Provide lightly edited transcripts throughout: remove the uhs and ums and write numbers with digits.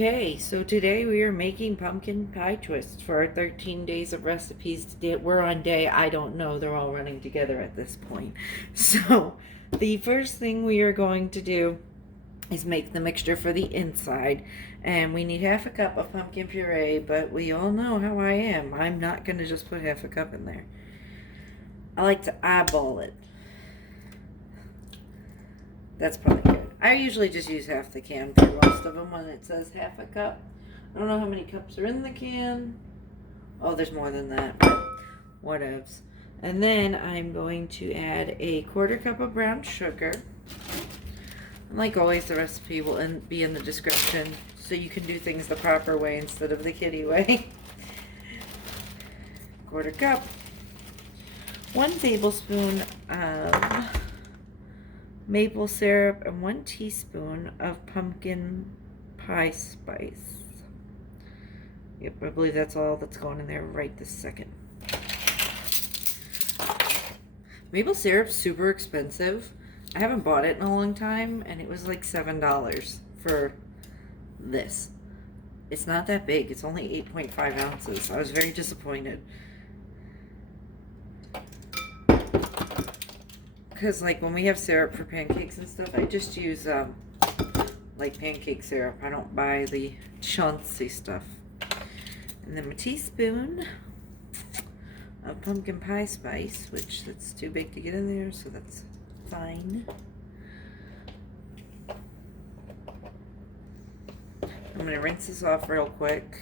Okay, so today we are making pumpkin pie twists for our 13 days of recipes. We're on day, I don't know, they're all running together at this point. So, the first thing we are going to do is make the mixture for the inside. And we need half a cup of pumpkin puree, but we all know how I am. I'm not going to just put half a cup in there. I like to eyeball it. That's probably good. I usually just use half the can for most of them when it says half a cup. I don't know how many cups are in the can. Oh, there's more than that, but whatevs. And then I'm going to add a quarter cup of brown sugar. And like always, the recipe will be in the description so you can do things the proper way instead of the kiddie way. Quarter cup. 1 tablespoon of maple syrup and 1 teaspoon of pumpkin pie spice. Yep, I believe that's all that's going in there right this second. Maple syrup's super expensive. I haven't bought it in a long time, and it was like $7 for this. It's not that big. It's only 8.5 ounces. I was very disappointed. Because like when we have syrup for pancakes and stuff, I just use like pancake syrup. I don't buy the Chauncey stuff. And then a teaspoon of pumpkin pie spice, which that's too big to get in there, so that's fine. I'm gonna rinse this off real quick.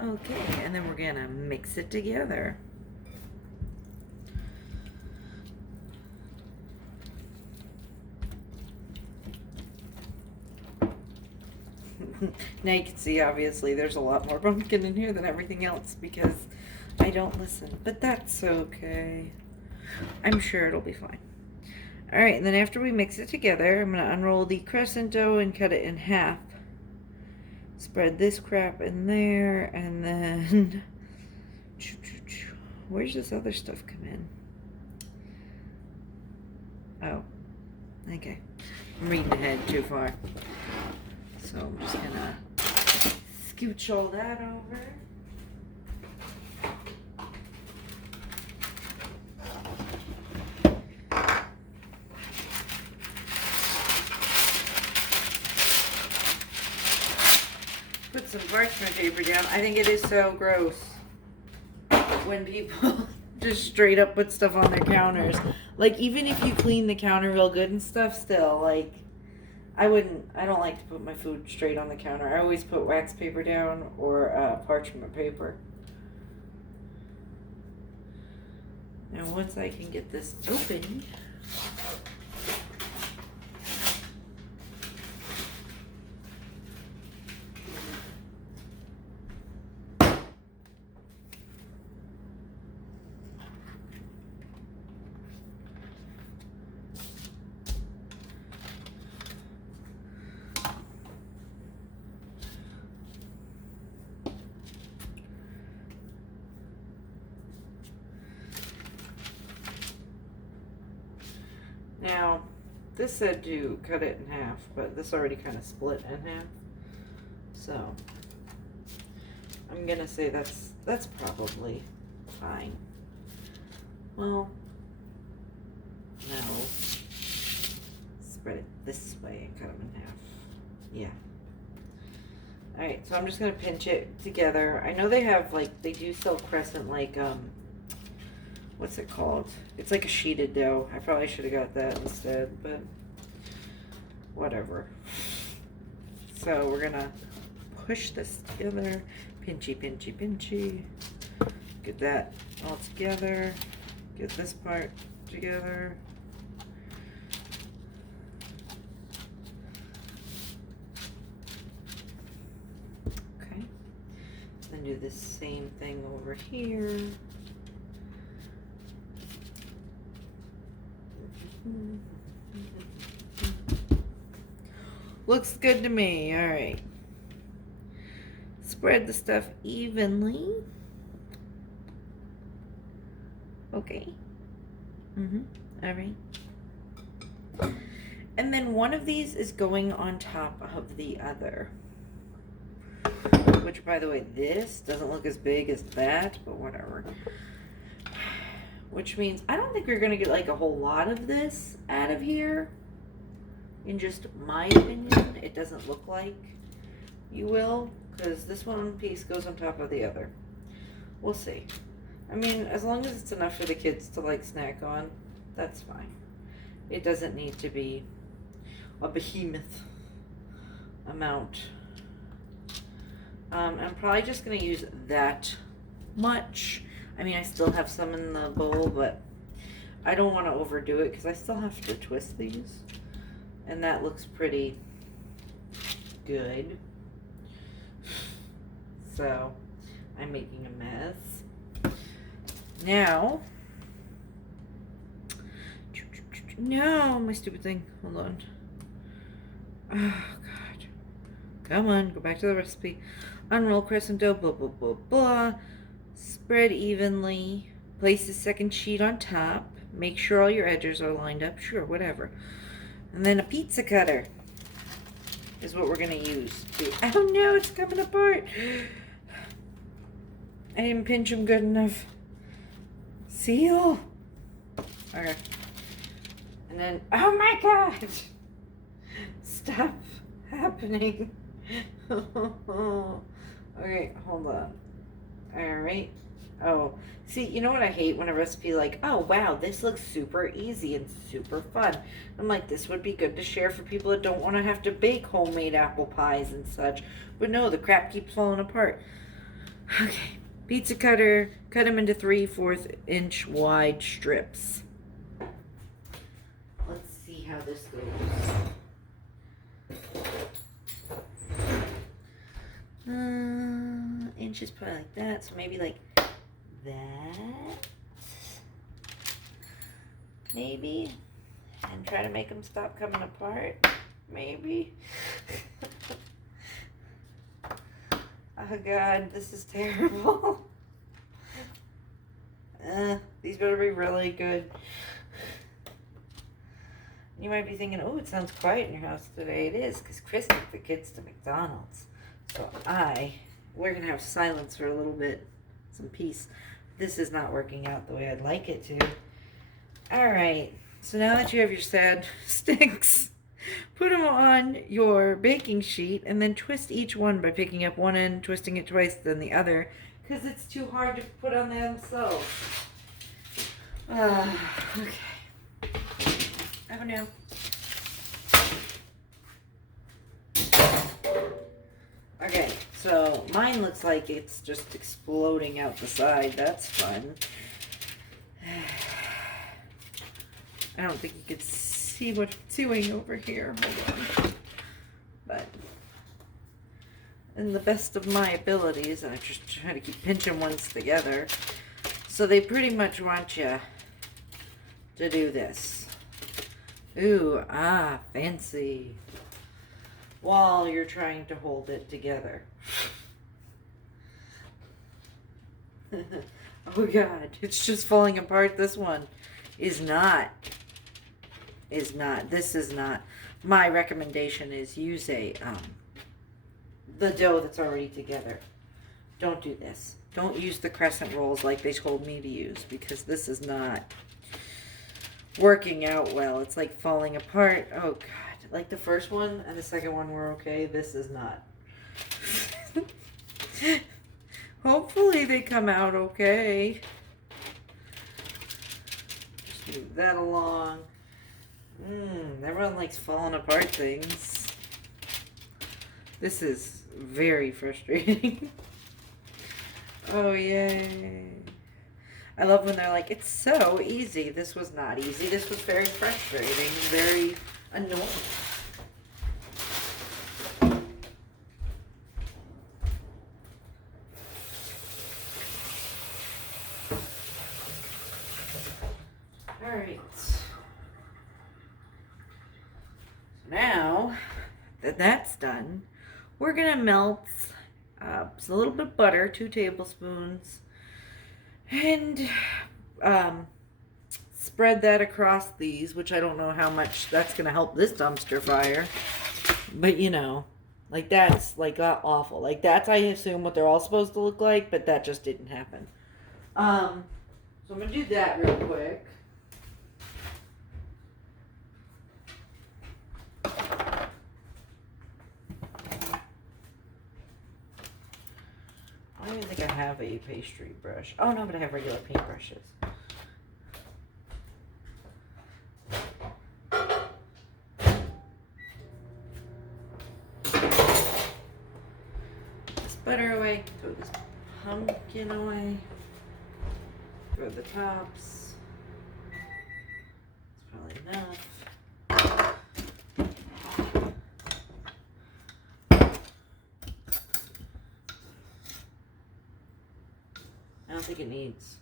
Okay, and then we're gonna mix it together. Now you can see, obviously, there's a lot more pumpkin in here than everything else because I don't listen. But that's okay. I'm sure it'll be fine. Alright, and then after we mix it together, I'm going to unroll the crescent dough and cut it in half. Spread this crap in there, and then... Where's this other stuff come in? Oh. Okay. I'm reading ahead too far. So I'm just gonna scooch all that over. Put some parchment paper down. I think it is so gross when people just straight up put stuff on their counters. Like, even if you clean the counter real good and stuff, still, like, I don't like to put my food straight on the counter. I always put wax paper down or parchment paper. Now once I can get this open, now this said to cut it in half, but this already kind of split in half. So I'm gonna say that's probably fine. Well, no. Spread it this way and cut them in half. Yeah. Alright, so I'm just gonna pinch it together. I know they have, like, they do sell crescent, like, what's it called? It's like a sheeted dough. I probably should have got that instead, but whatever. So we're gonna push this together. Pinchy, pinchy, pinchy. Get that all together. Get this part together. Okay. Then do the same thing over here. Looks good to me. All right. Spread the stuff evenly. Okay. All right. And then one of these is going on top of the other. Which, by the way, this doesn't look as big as that, but whatever. Which means I don't think we're going to get like a whole lot of this out of here. In just my opinion, it doesn't look like you will, because this one piece goes on top of the other. We'll see. I mean, as long as it's enough for the kids to like snack on, that's fine. It doesn't need to be a behemoth amount. I'm probably just going to use that much. I mean, I still have some in the bowl, but I don't want to overdo it because I still have to twist these. And that looks pretty good. So, I'm making a mess. Now, no, my stupid thing. Hold on. Oh, God. Come on, go back to the recipe. Unroll crescent dough, blah, blah, blah, blah. Spread evenly. Place the second sheet on top. Make sure all your edges are lined up. Sure, whatever. And then a pizza cutter is what we're going to use. Oh no, it's coming apart. I didn't pinch them good enough. Seal. Okay. And then, oh my God. Stop happening. Okay, hold on. Alright. Oh, see, you know what I hate when a recipe like, oh wow, this looks super easy and super fun. I'm like, this would be good to share for people that don't want to have to bake homemade apple pies and such. But no, the crap keeps falling apart. Okay, pizza cutter, cut them into 3/4 inch wide strips. Let's see how this goes. Inches probably like that, so maybe like that, maybe, and try to make them stop coming apart, maybe. Oh God, this is terrible. These better be really good. You might be thinking, oh, it sounds quiet in your house today. It is, because Chris took the kids to McDonald's. So we're going to have silence for a little bit, some peace. This is not working out the way I'd like it to. All right, so now that you have your sad sticks, put them on your baking sheet and then twist each one by picking up one end, twisting it twice, then the other, because it's too hard to put on themselves. Okay. Oh no. Okay, so mine looks like it's just exploding out the side. That's fun. I don't think you could see what I'm doing over here. Hold on. But in the best of my abilities, I just try to keep pinching ones together. So they pretty much want you to do this. Ooh, fancy. While you're trying to hold it together. Oh God, it's just falling apart. This one is not. This is not. My recommendation is use the dough that's already together. Don't do this. Don't use the crescent rolls like they told me to use, because this is not working out well. It's like falling apart. Oh God. Like the first one and the second one were okay. This is not. Hopefully they come out okay. Just move that along. Everyone likes falling apart things. This is very frustrating. Oh, yay. I love when they're like, it's so easy. This was not easy. This was very frustrating, very annoying. All right. Now that that's done, we're gonna melt a little bit of butter, 2 tablespoons, and spread that across these, which I don't know how much that's going to help this dumpster fire. But, you know, like that's like awful. Like that's, I assume, what they're all supposed to look like, but that just didn't happen. So I'm going to do that real quick. I don't even think I have a pastry brush. Oh no, but I have regular paintbrushes. This butter away. Throw this pumpkin away. Throw the tops. It's probably enough. I don't think it needs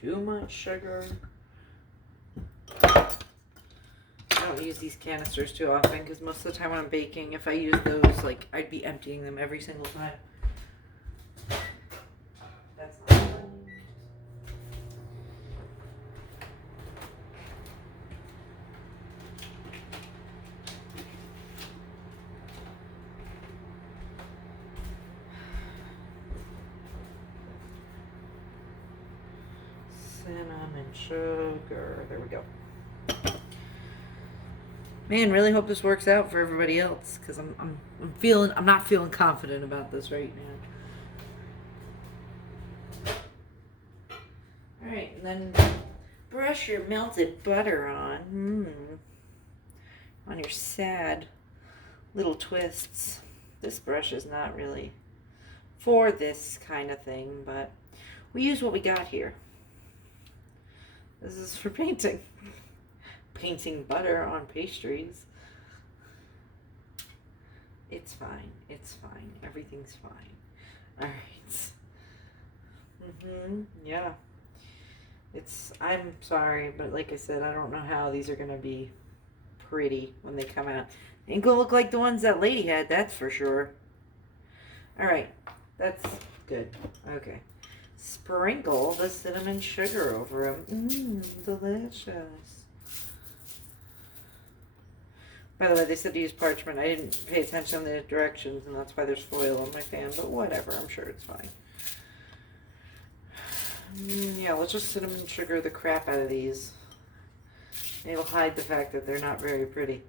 too much sugar. I don't use these canisters too often because most of the time when I'm baking, if I use those, like, I'd be emptying them every single time. That's not good. Cinnamon sugar. There we go. Man, really hope this works out for everybody else because I'm not feeling confident about this right now. All right, and then brush your melted butter on your sad little twists. This brush is not really for this kind of thing, but we use what we got here. This is for painting. Painting butter on pastries. It's fine. It's fine. Everything's fine. Alright. Yeah. I'm sorry, but like I said, I don't know how these are going to be pretty when they come out. They ain't going to look like the ones that lady had, that's for sure. Alright. That's good. Okay. Sprinkle the cinnamon sugar over them. Delicious. By the way, they said to use parchment. I didn't pay attention to the directions, and that's why there's foil on my fan, but whatever. I'm sure it's fine. Yeah, let's just cinnamon sugar the crap out of these. It'll hide the fact that they're not very pretty.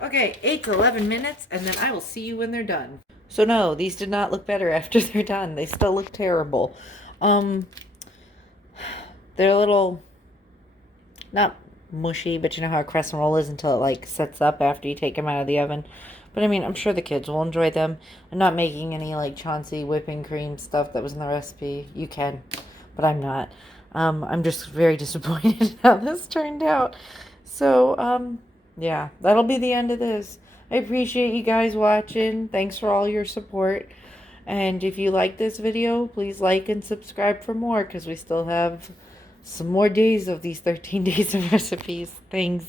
Okay, 8 to 11 minutes, and then I will see you when they're done. So no, these did not look better after they're done. They still look terrible. They're a little, not mushy, but you know how a crescent roll is until it like sets up after you take them out of the oven. But I mean, I'm sure the kids will enjoy them. I'm not making any like Chauncey whipping cream stuff that was in the recipe. You can, but I'm not. I'm just very disappointed how this turned out. So, yeah, that'll be the end of this. I appreciate you guys watching. Thanks for all your support. And if you like this video, please like and subscribe for more because we still have some more days of these 13 days of recipes. Thanks.